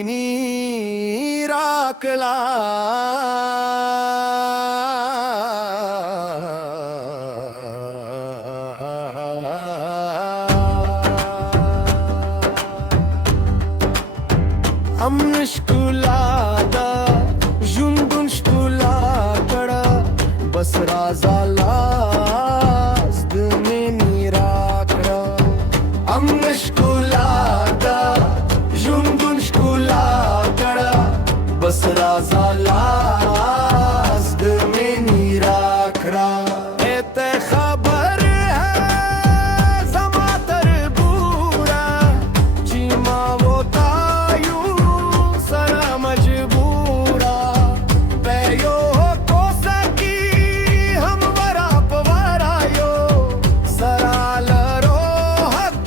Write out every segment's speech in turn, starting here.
Lasdmini rakla Amnishkulada Jundunshkulakada Bas razala Lasdmini rakla Amnishkulada बस राजा लाज़ में नीराकरा ते खबर है ज़मातर बूरा चीमा वो तायू सरा मजबूरा पेयो को सकी हम वराप वरायो सरा लरो हक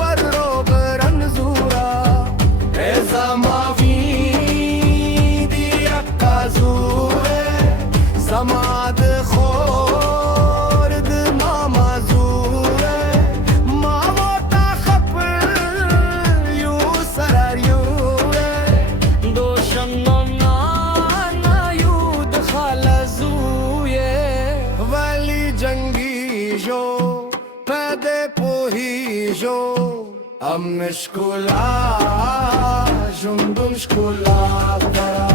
पर रोग रंजूरा ज़मावी समाद खोर्द मामाजूर मावोता खपर यू सरार यू दोशंगना ना यूद खालजूये वली जंगी जो पैदे पोही जो अमनशकुला जुंदुशकुला करा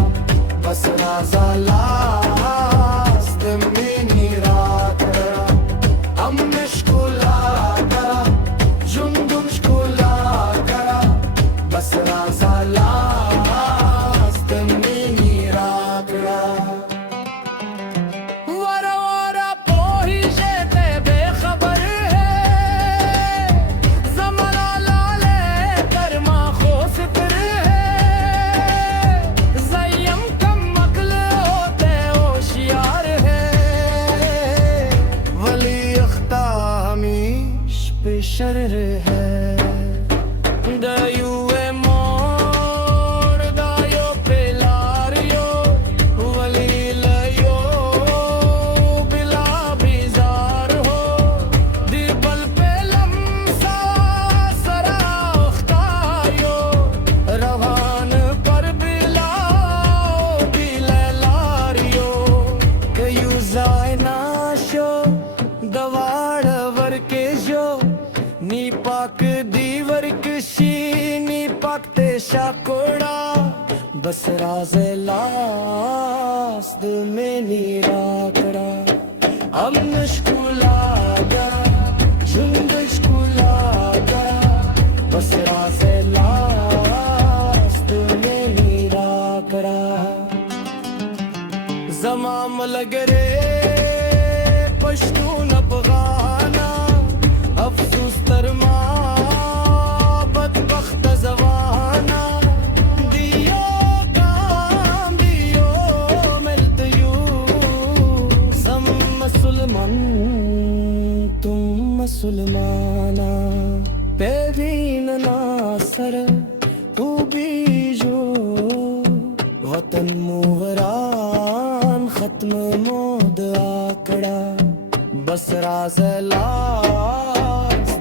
बस राज़ाला शर है दायुए मोर दायो पेलारियो वलीलयो बिला बिजार हो दिबल पे लम्सा सरा उख्तायो रवान पर बिला बिलारियो कयू जायना शो दवाड़ वर के जो नी पाक दीवर किसी नी पाकते शाकोड़ा बस राज़े लास्ट में नीराकड़ा अमनशकुलागा जुंदशकुलागा बस राज़े लास्ट में नीराकड़ा ज़माम लग रे पश्तून अफ़गाना अफसोस तरमा बदबख्त जवाना दियो काम दियो मिलत यू सम मुसलमान तुम मुसलमाना पेरीन नासर तू बीजो वतन मुवरान खत्म मोद आकड़ा बस राज़ लाज़